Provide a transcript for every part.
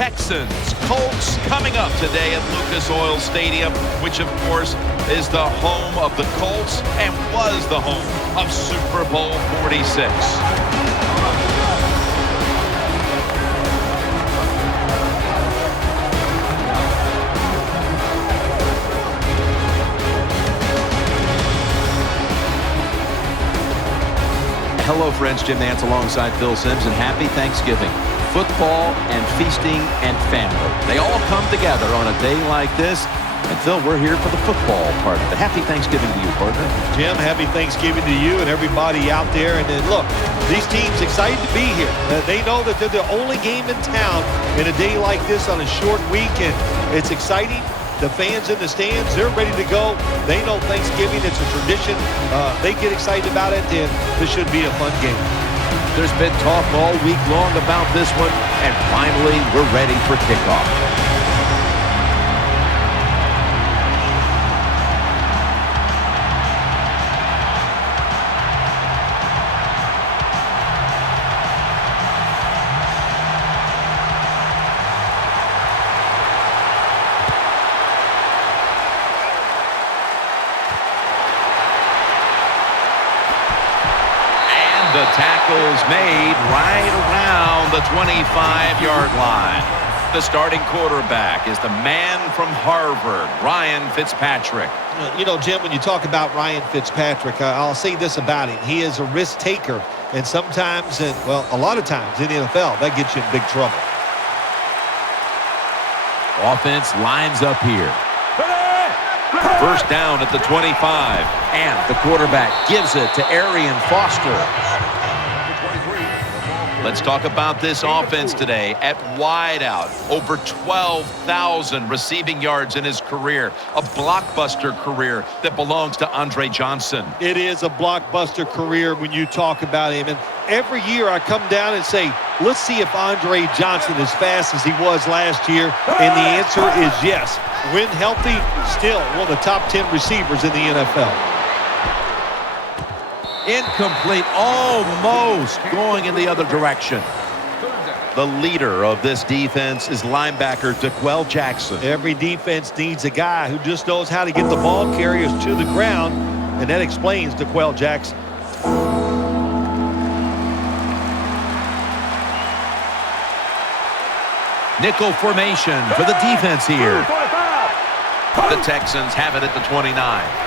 Texans, Colts coming up today at Lucas Oil Stadium, which of course is the home of the Colts and was the home of Super Bowl 46. Hello, friends. Jim Nantz alongside Phil Simms, and happy Thanksgiving. Football and feasting and family. They all come together on a day like this. And Phil, we're here for the football part of it. Happy Thanksgiving to you, partner. Jim, happy Thanksgiving to you and everybody out there. And then look, these teams excited to be here. They know that they're the only game in town in a day like this on a short week, and it's exciting. The fans in the stands, they're ready to go. They know Thanksgiving, it's a tradition. They get excited about it, and this should be a fun game. There's been talk all week long about this one, and finally we're ready for kickoff. The tackle's made right around the 25-yard line. The starting quarterback is the man from Harvard, Ryan Fitzpatrick. You know, Jim, when you talk about Ryan Fitzpatrick, I'll say this about him. He is a risk taker, and sometimes, well, a lot of times in the NFL, that gets you in big trouble. Offense lines up here. First down at the 25, and the quarterback gives it to Arian Foster. Let's talk about this offense today. At wideout, over 12,000 receiving yards in his career. A blockbuster career that belongs to Andre Johnson. It is a blockbuster career when you talk about him. And every year I come down and say, let's see if Andre Johnson is fast as he was last year. And the answer is yes. When healthy, still one of the top 10 receivers in the NFL. Incomplete, almost going in the other direction. The leader of this defense is linebacker DeQuell Jackson. Every defense needs a guy who just knows how to get the ball carriers to the ground, and that explains DeQuell Jackson. Nickel formation for the defense here. The Texans have it at the 29.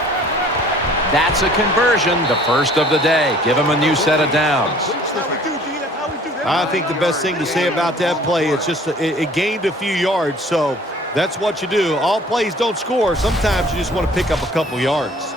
That's a conversion, the first of the day. Give him a new set of downs. I think the best thing to say about that play, it's just it gained a few yards, so that's what you do. All plays don't score. Sometimes you just want to pick up a couple yards.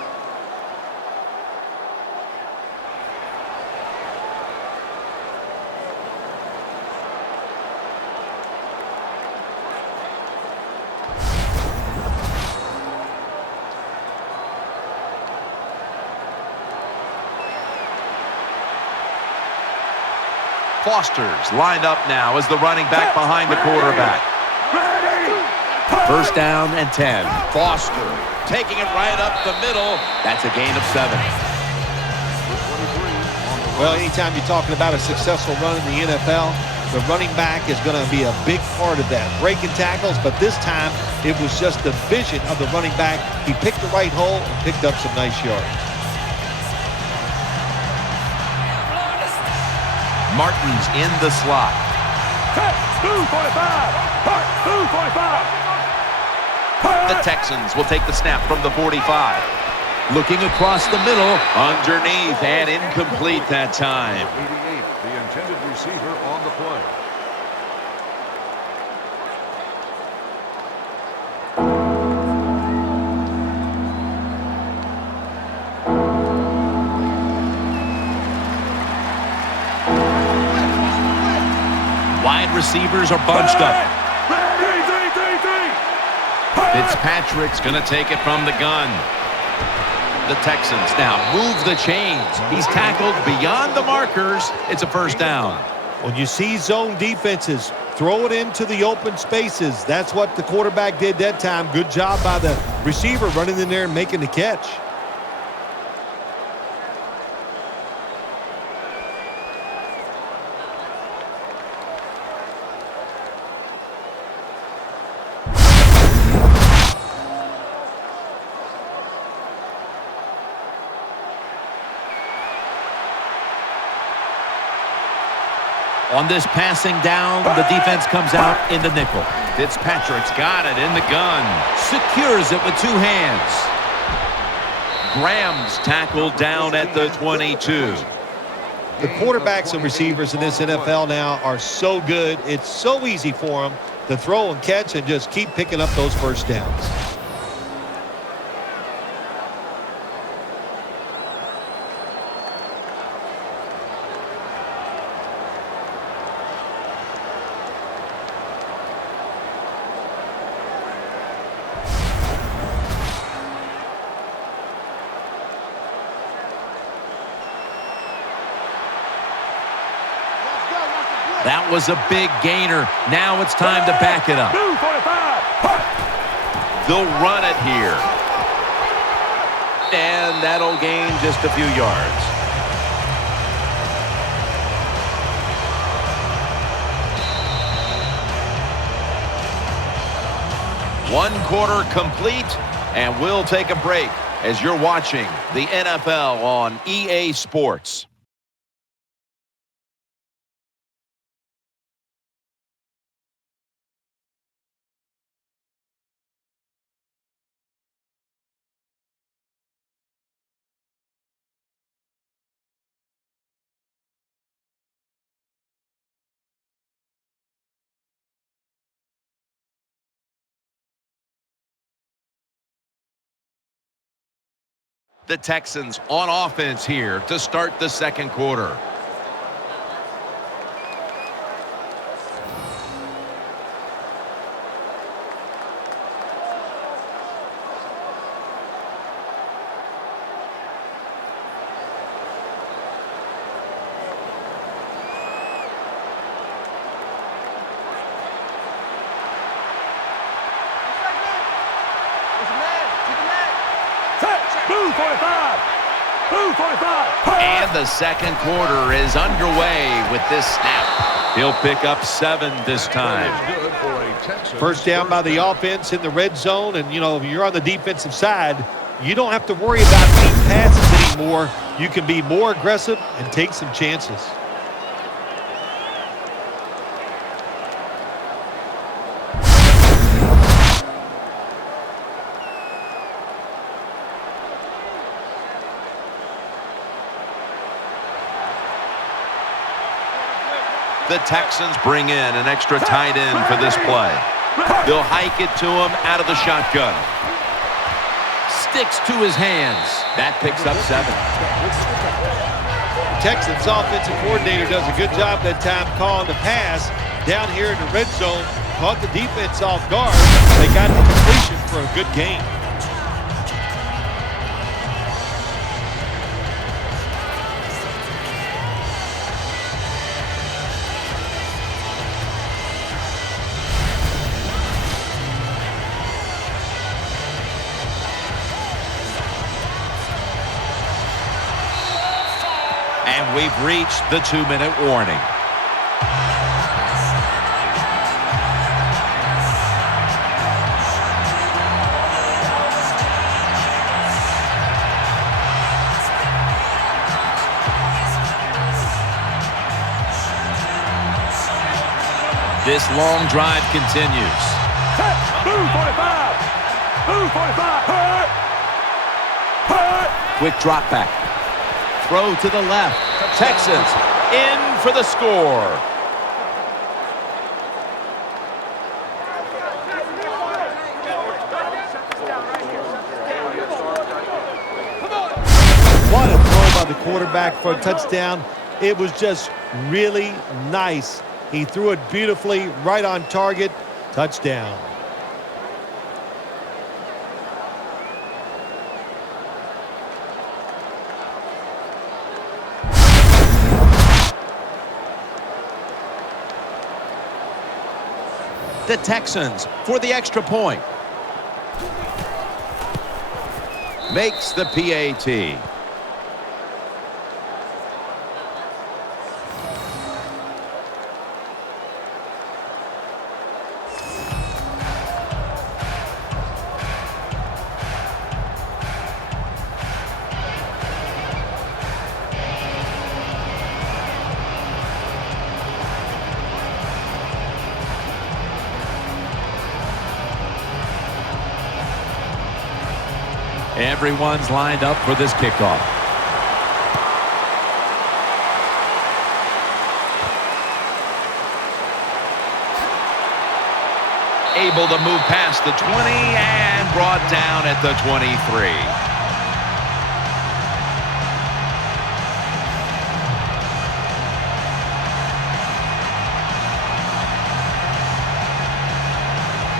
Foster's lined up now as the running back behind the quarterback. First down and 10. Foster taking it right up the middle. That's a gain of 7. Well, anytime you're talking about a successful run in the NFL, the running back is going to be a big part of that. Breaking tackles, but this time it was just the vision of the running back. He picked the right hole and picked up some nice yards. Martin's in the slot. The Texans will take the snap from the 45. Looking across the middle, underneath, and incomplete that time. 88, the intended receiver on the play. Wide receivers are bunched up. Fitzpatrick's going to take it from the gun. The Texans now move the chains. He's tackled beyond the markers. It's a first down. When you see zone defenses, throw it into the open spaces. That's what the quarterback did that time. Good job by the receiver running in there and making the catch. On this passing down, the defense comes out in the nickel. Fitzpatrick's got it in the gun. Secures it with 2 hands. Graham's tackled down at the 22. The quarterbacks and receivers in this NFL now are so good. It's so easy for them to throw and catch and just keep picking up those first downs. That was a big gainer. Now it's time to back it up. They'll run it here. And that'll gain just a few yards. One quarter complete, and we'll take a break as you're watching the NFL on EA Sports. The Texans on offense here to start the second quarter. And the second quarter is underway with this snap. He'll pick up 7 this time. First down by the offense in the red zone, and, you know, if you're on the defensive side, you don't have to worry about deep passes anymore. You can be more aggressive and take some chances. The Texans bring in an extra tight end for this play. They'll hike it to him out of the shotgun. Sticks to his hands. That picks up 7. Texans offensive coordinator does a good job that time calling the pass down here in the red zone. Caught the defense off guard. They got the completion for a good game. And we've reached the 2-minute warning. This long drive continues. Move 45! Move 45! Quick drop back. Throw to the left. Texans in for the score. What a throw by the quarterback for a touchdown. It was just really nice. He threw it beautifully, right on target. Touchdown. The Texans for the extra point. Makes the PAT. Everyone's lined up for this kickoff. Able to move past the 20 and brought down at the 23.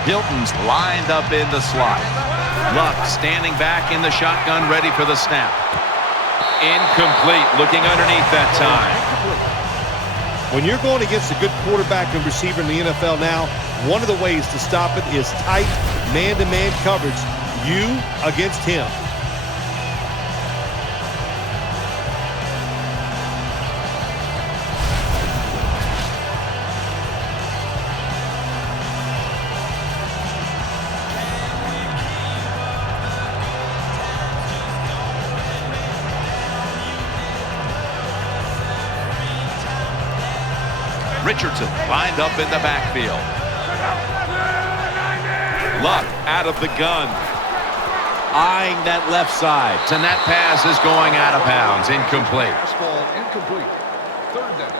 Hilton's lined up in the slot. Luck standing back in the shotgun, ready for the snap. Incomplete, looking underneath that time. When you're going against a good quarterback and receiver in the NFL now, one of the ways to stop it is tight man-to-man coverage. You against him. Richardson lined up in the backfield. Luck out of the gun. Eyeing that left side. And that pass is going out of bounds. Incomplete. Pass ball incomplete. Third down.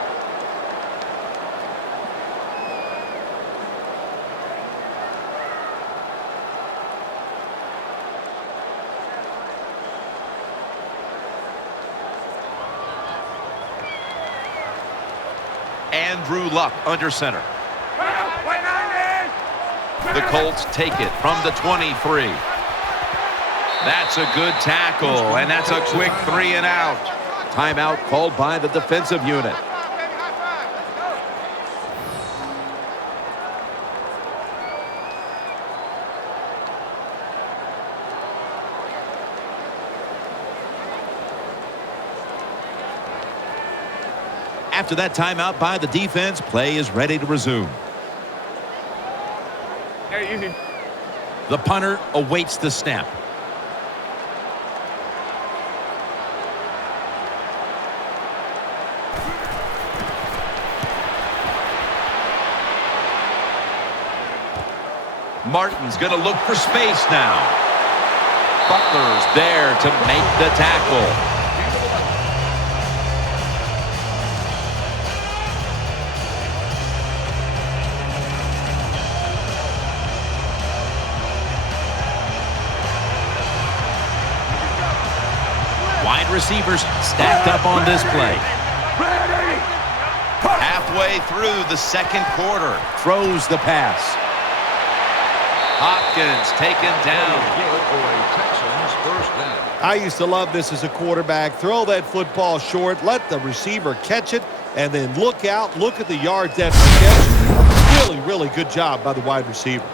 Andrew Luck under center. The Colts take it from the 23. That's a good tackle, and that's a quick 3 and out. Timeout called by the defensive unit. After that timeout by the defense, play is ready to resume. The punter awaits the snap. Martin's going to look for space now. Butler's there to make the tackle. Wide receivers stacked up on this play. Halfway through the second quarter. Throws the pass. Hopkins taken down. Good for a Texans first down. I used to love this as a quarterback. Throw that football short, let the receiver catch it, and then look out, look at the yards after the catch. Really, really good job by the wide receiver.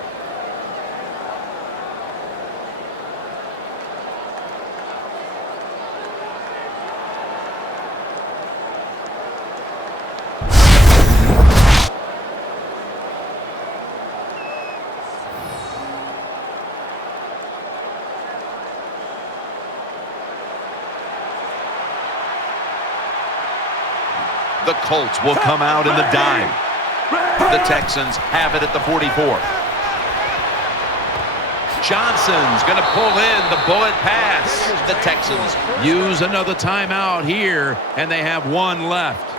The Colts will come out in the dime. The Texans have it at the 44. Johnson's going to pull in the bullet pass. The Texans Use another timeout here, and they have one left.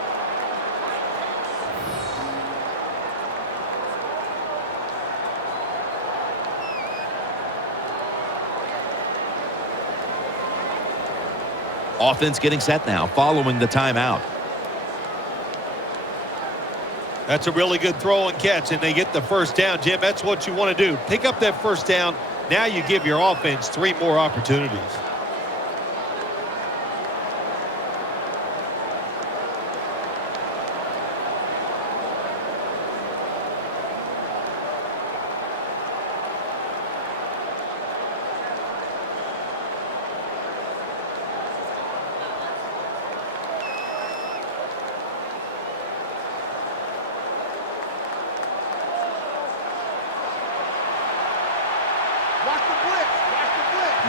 Offense getting set now following the timeout. That's a really good throw and catch, and they get the first down. Jim, that's what you want to do. Pick up that first down. Now you give your offense 3 more opportunities.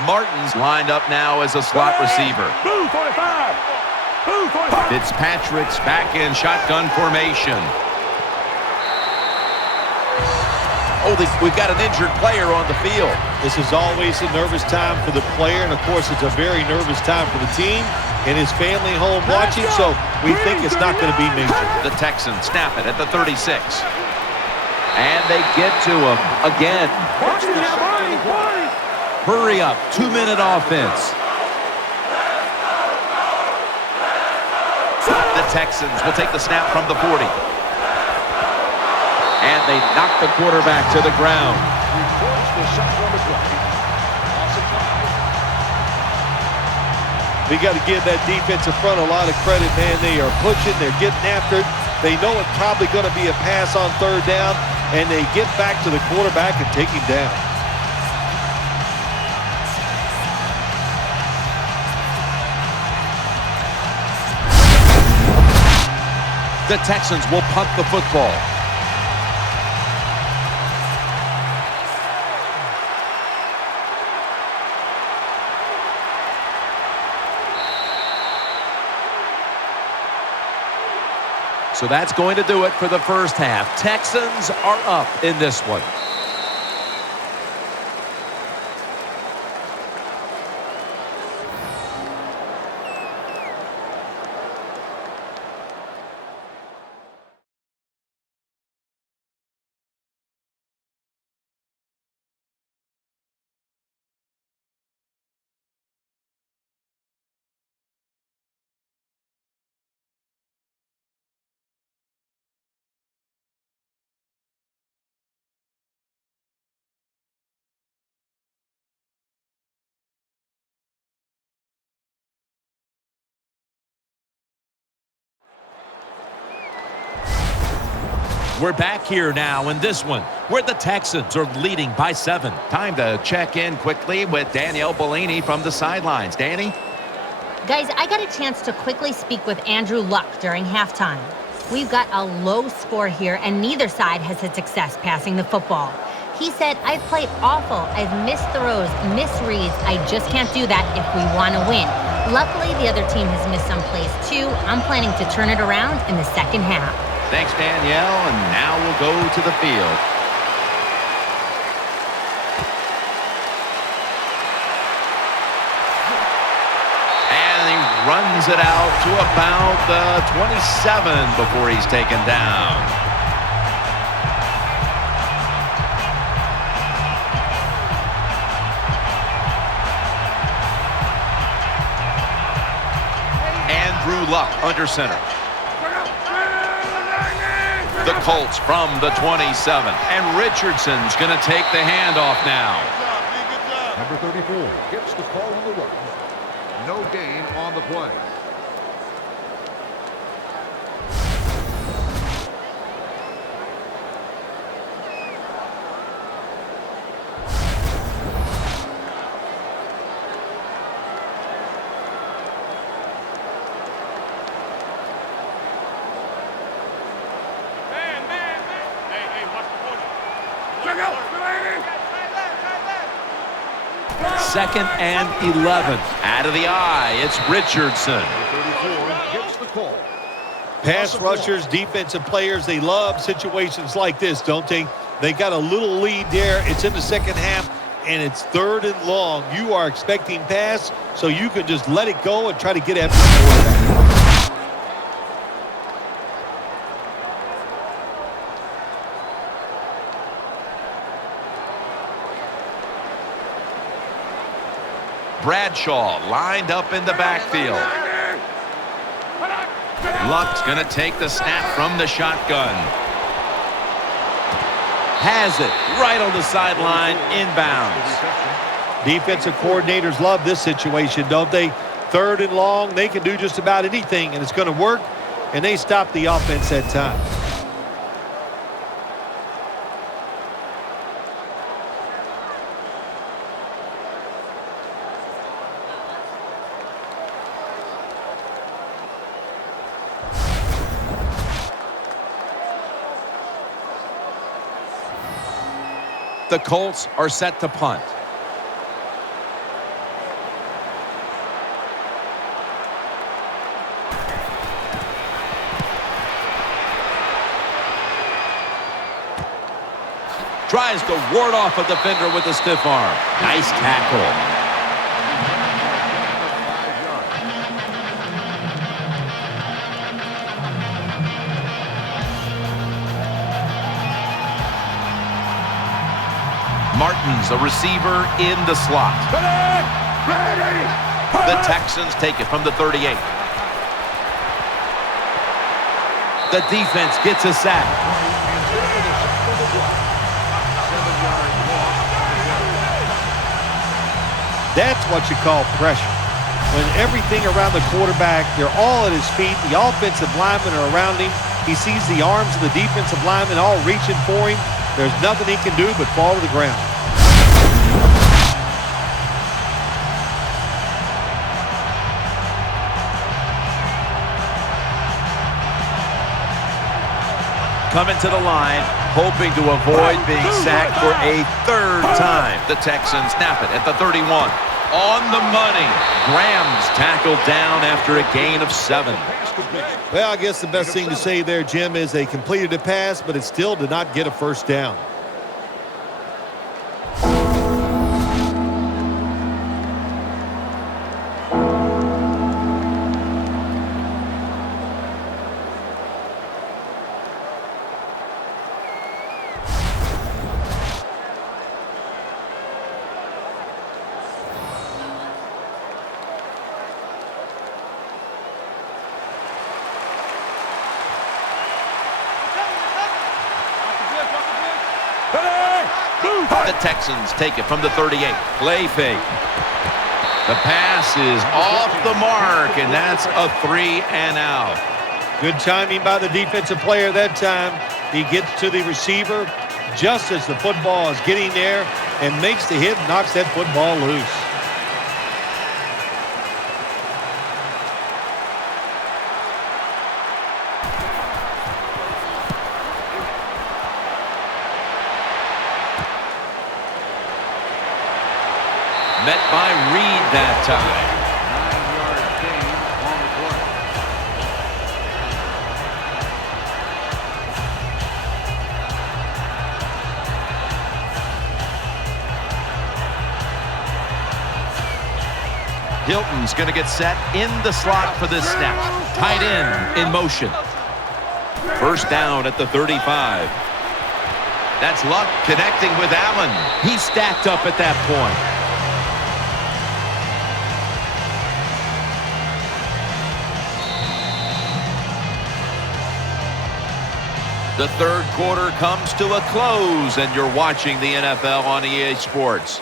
Martin's lined up now as a slot receiver. Move 45. Move 45. Fitzpatrick's back in shotgun formation. Oh, we've got an injured player on the field. This is always a nervous time for the player, and, of course, it's a very nervous time for the team and his family home watching, so we think it's not going to be major. The Texans snap it at the 36. And they get to him again. Hurry up, 2-minute offense. The Texans will take the snap from the 40. And they knock the quarterback to the ground. Records the shot on the play. Offensive five. We got to give that defensive front a lot of credit, man. They are pushing. They're getting after it. They know it's probably going to be a pass on third down, and they get back to the quarterback and take him down. The Texans will punt the football. So that's going to do it for the first half. Texans are up in this one. We're back here now in this one, where the Texans are leading by 7. Time to check in quickly with Danielle Bellini from the sidelines. Danny? Guys, I got a chance to quickly speak with Andrew Luck during halftime. We've got a low score here, and neither side has had success passing the football. He said, I've played awful. I've missed throws, misreads. I just can't do that if we want to win. Luckily, the other team has missed some plays too. I'm planning to turn it around in the second half. Thanks, Danielle, and now we'll go to the field. And he runs it out to about the 27 before he's taken down. Andrew Luck under center. The Colts from the 27. And Richardson's going to take the handoff now. Number 34 gets the call on the run. No gain on the play. Second and 11. Out of the eye, it's Richardson. 34 gets the call. Pass rushers, defensive players, they love situations like this, don't they? They got a little lead there. It's in the second half, and it's 3rd and long. You are expecting pass, so you can just let it go and try to get after the quarterback. Bradshaw lined up in the backfield. Luck's going to take the snap from the shotgun. Has it right on the sideline, inbounds. Defensive coordinators love this situation, don't they? 3rd and long, they can do just about anything, and it's going to work, and they stop the offense that time. The Colts are set to punt. Tries to ward off a defender with a stiff arm. Nice tackle. Martin's a receiver in the slot. The Texans take it from the 38. The defense gets a sack. That's what you call pressure. When everything around the quarterback, they're all at his feet. The offensive linemen are around him. He sees the arms of the defensive linemen all reaching for him. There's nothing he can do but fall to the ground. Coming to the line, hoping to avoid being sacked for a third time. The Texans snap it at the 31. On the money. Graham's tackled down after a gain of 7. Well, I guess the best thing to say there, Jim, is they completed a pass, but it still did not get a first down. The Texans take it from the 38. Play fake. The pass is off the mark, and that's a 3 and out. Good timing by the defensive player that time. He gets to the receiver just as the football is getting there and makes the hit and knocks that football loose. Met by Reed that time. 9-yard gain on the play. Hilton's going to get set in the slot for this snap. Tight end in motion. First down at the 35. That's Luck connecting with Allen. He's stacked up at that point. The third quarter comes to a close, and you're watching the NFL on EA Sports.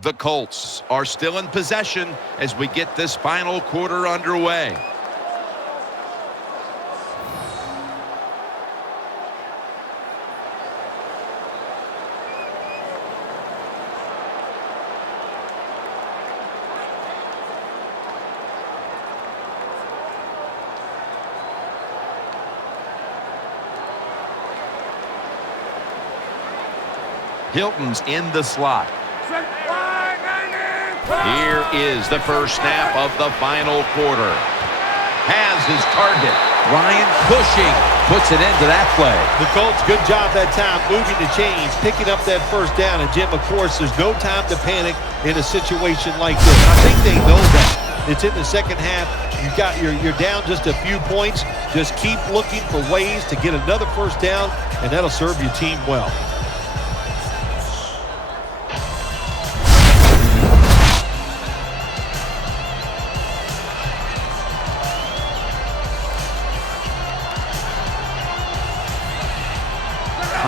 The Colts are still in possession as we get this final quarter underway. Hilton's in the slot. Here is the first snap of the final quarter. Has his target. Ryan pushing, puts it into that play. The Colts, good job that time moving the chains, picking up that first down. And, Jim, of course, there's no time to panic in a situation like this. I think they know that. It's in the second half. You're down just a few points. Just keep looking for ways to get another first down, and that'll serve your team well.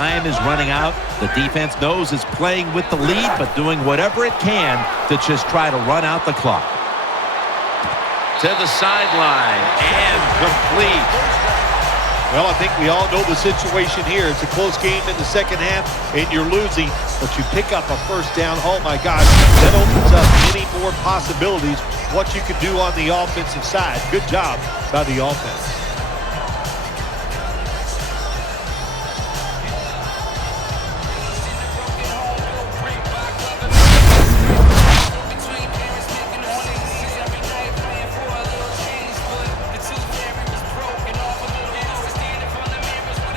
Time is running out. The defense knows it's playing with the lead, but doing whatever it can to just try to run out the clock. To the sideline and complete. Well, I think we all know the situation here. It's a close game in the second half, and you're losing, but you pick up a first down. Oh, my gosh, that opens up many more possibilities, what you can do on the offensive side. Good job by the offense.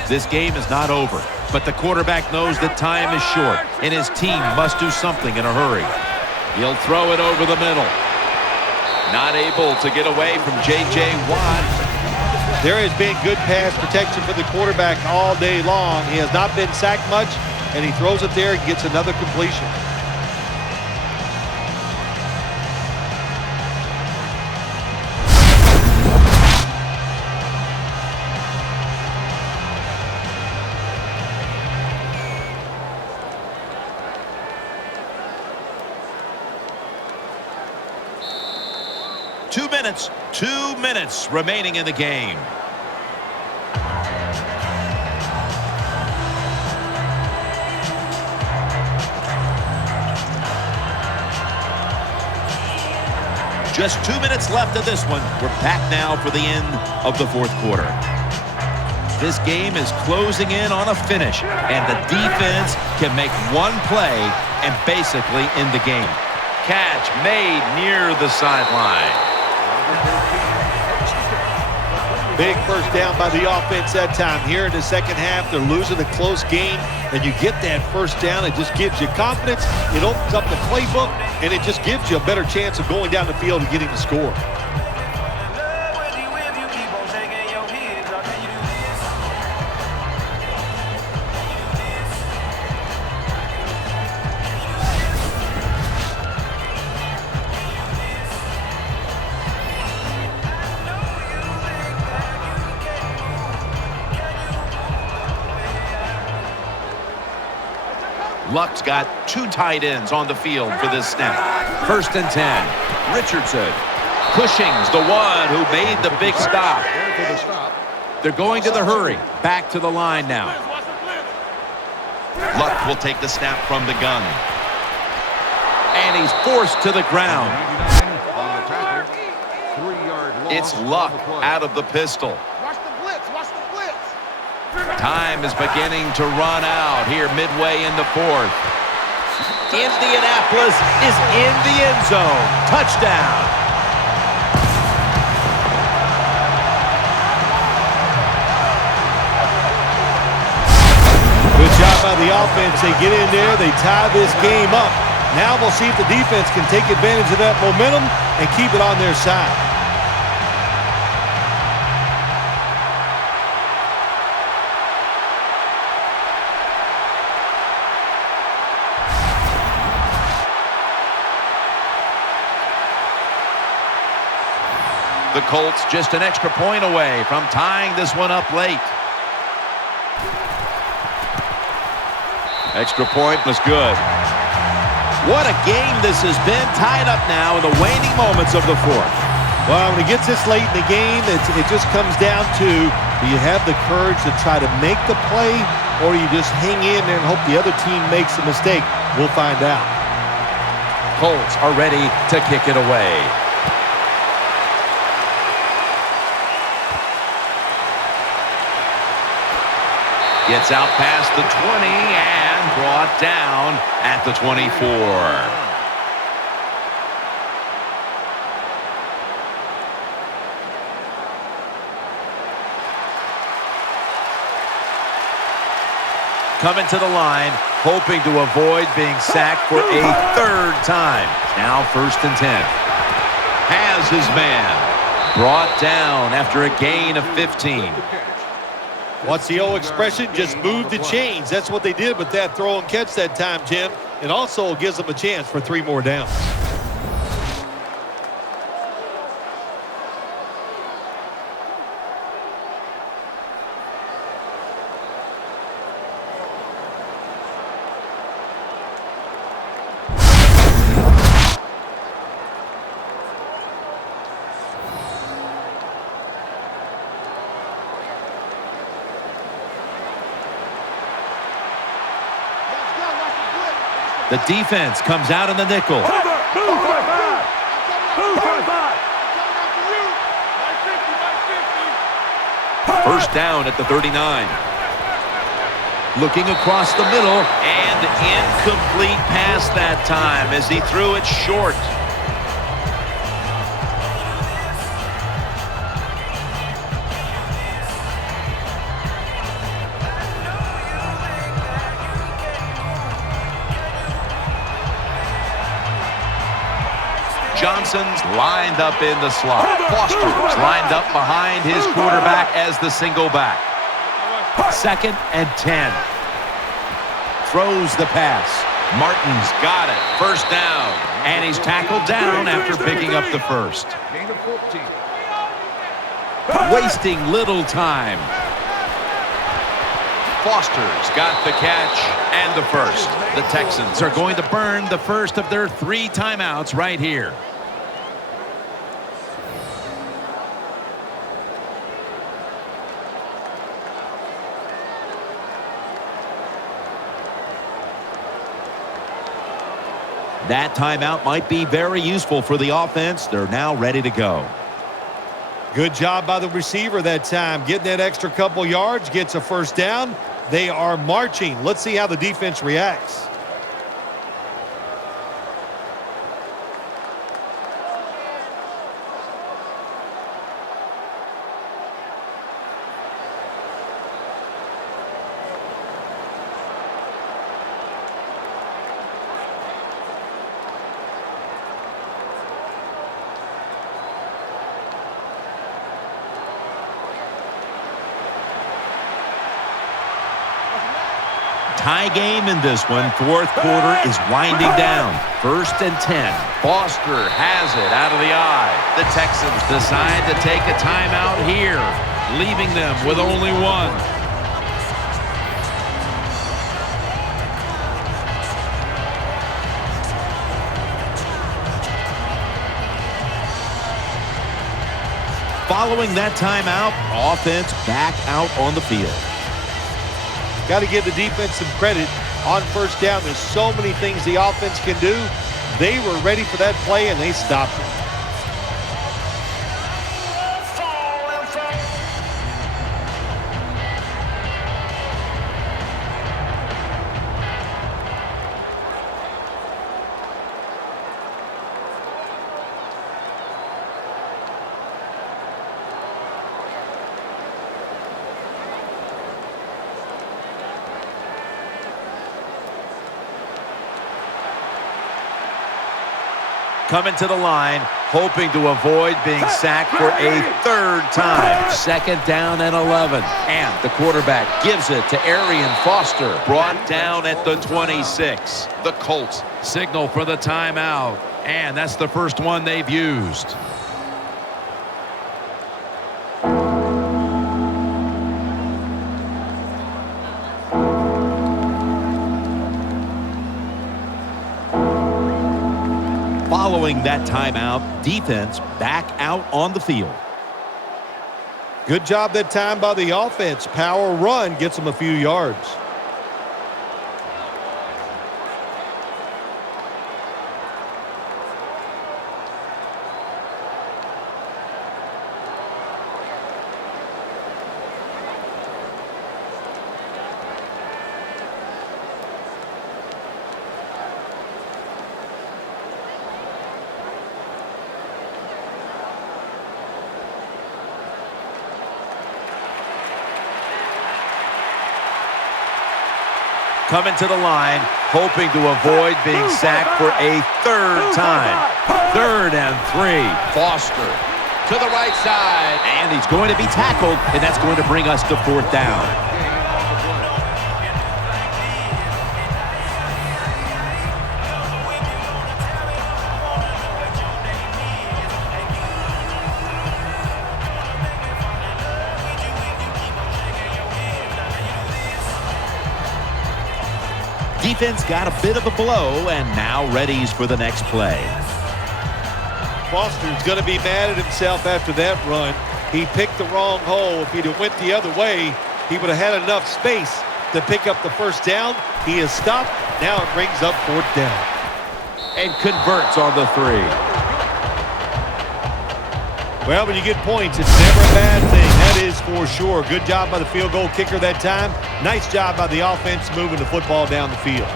This game is not over, but the quarterback knows that time is short, and his team must do something in a hurry. He'll throw it over the middle. Not able to get away from J.J. Watt. There has been good pass protection for the quarterback all day long. He has not been sacked much, and he throws it there and gets another completion. Two minutes remaining in the game. Just 2 minutes left of this one. We're back now for the end of the fourth quarter. This game is closing in on a finish, and the defense can make one play and basically end the game. Catch made near the sideline. Big first down by the offense that time. Here in the second half, they're losing a close game, and you get that first down. It just gives you confidence. It opens up the playbook, and it just gives you a better chance of going down the field and getting the score. Luck's got two tight ends on the field for this snap. 1st and 10. Richardson. Cushing's the one who made the big stop. They're going to the hurry. Back to the line now. Luck will take the snap from the gun. And he's forced to the ground. It's Luck out of the pistol. Time is beginning to run out here midway in the fourth. Indianapolis is in the end zone. Touchdown. Good job by the offense. They get in there. They tie this game up. Now we'll see if the defense can take advantage of that momentum and keep it on their side. The Colts just an extra point away from tying this one up late. Extra point was good. What a game this has been, tied up now in the waning moments of the fourth. Well, when it gets this late in the game, it just comes down to, do you have the courage to try to make the play, or do you just hang in there and hope the other team makes a mistake? We'll find out. Colts are ready to kick it away. Gets out past the 20 and brought down at the 24. Coming to the line, hoping to avoid being sacked for a third time. Now 1st and 10. Has his man. Brought down after a gain of 15. What's the old expression? Just move the chains. That's what they did with that throw and catch that time, Jim. It also gives them a chance for 3 more downs. The defense comes out in the nickel. Over. Move 45. Move 45. First down at the 39. Looking across the middle, and incomplete pass that time as he threw it short. Johnson's lined up in the slot. Foster's lined up behind his quarterback as the single back. 2nd and 10. Throws the pass. Martin's got it. First down. And he's tackled down after picking up the first. Gain of 14. Wasting little time. Foster's got the catch and the first. The Texans are going to burn the first of their 3 timeouts right here. That timeout might be very useful for the offense. They're now ready to go. Good job by the receiver that time. Getting that extra couple yards, gets a first down. They are marching. Let's see how the defense reacts. Tie game in this one. 4th quarter is winding down. 1st and 10. Foster has it out of the eye. The Texans decide to take a timeout here, leaving them with only one. Following that timeout, offense back out on the field. Got to give the defense some credit on first down. There's so many things the offense can do. They were ready for that play, and they stopped it. Coming to the line, hoping to avoid being sacked for a 3rd time. 2nd down and 11. And the quarterback gives it to Arian Foster. Brought down at the 26. The Colts signal for the timeout. And that's the first one they've used. Following that timeout, defense back out on the field. Good job that time by the offense. Power run gets them a few yards. Coming to the line, hoping to avoid being sacked for a 3rd time. 3rd and 3. Foster to the right side. And he's going to be tackled, and that's going to bring us to 4th down. Defense got a bit of a blow and now readies for the next play. Foster's going to be mad at himself after that run. He picked the wrong hole. If he'd have went the other way, he would have had enough space to pick up the first down. He is stopped. Now it brings up 4th down. And converts on the 3. Well, when you get points, it's never a bad thing. That is for sure. Good job by the field goal kicker that time. Nice job by the offense moving the football down the field.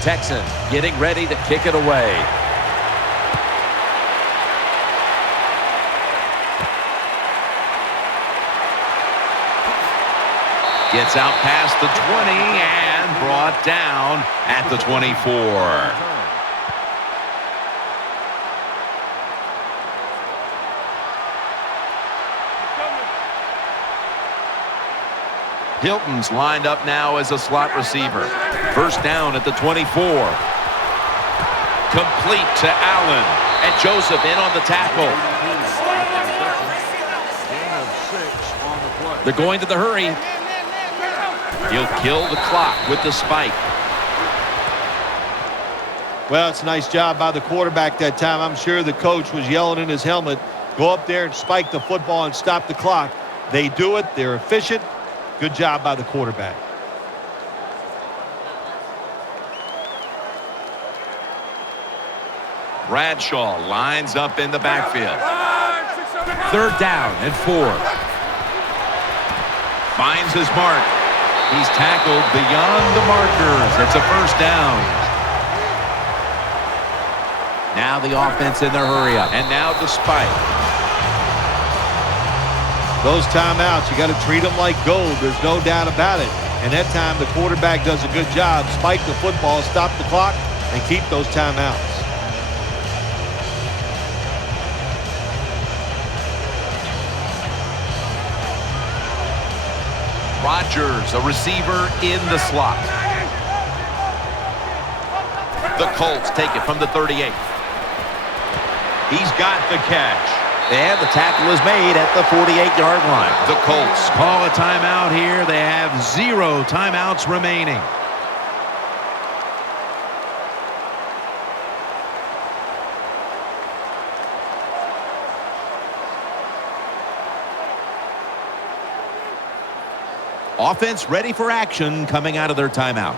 Texans getting ready to kick it away. Gets out past the 20 and brought down at the 24. Hilton's lined up now as a slot receiver. First down at the 24. Complete to Allen. And Joseph in on the tackle. They're going to the hurry. He'll kill the clock with the spike. Well, it's a nice job by the quarterback that time. I'm sure the coach was yelling in his helmet, go up there and spike the football and stop the clock. They do it. They're efficient. Good job by the quarterback. Bradshaw lines up in the backfield. 3rd down and 4. Finds his mark. He's tackled beyond the markers. It's a first down. Now the offense in their hurry up. And now the spike. Those timeouts, you got to treat them like gold. There's no doubt about it. And that time the quarterback does a good job. Spike the football, stop the clock, and keep those timeouts. Rodgers, a receiver in the slot. The Colts take it from the 38. He's got the catch. And the tackle is made at the 48-yard line. The Colts call a timeout here. They have 0 timeouts remaining. Offense ready for action coming out of their timeout.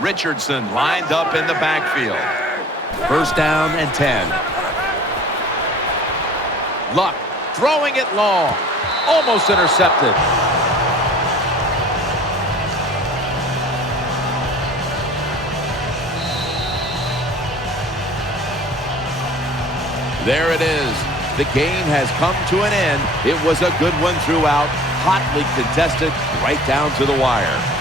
Richardson lined up in the backfield. First down and 10. Luck throwing it long. Almost intercepted. There it is. The game has come to an end. It was a good one throughout. Hotly contested right down to the wire.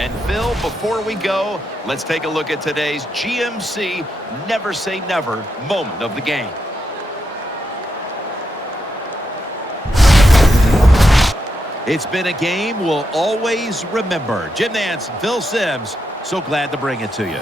And Phil, before we go, let's take a look at today's GMC Never Say Never moment of the game. It's been a game we'll always remember. Jim Nantz, Phil Simms, so glad to bring it to you.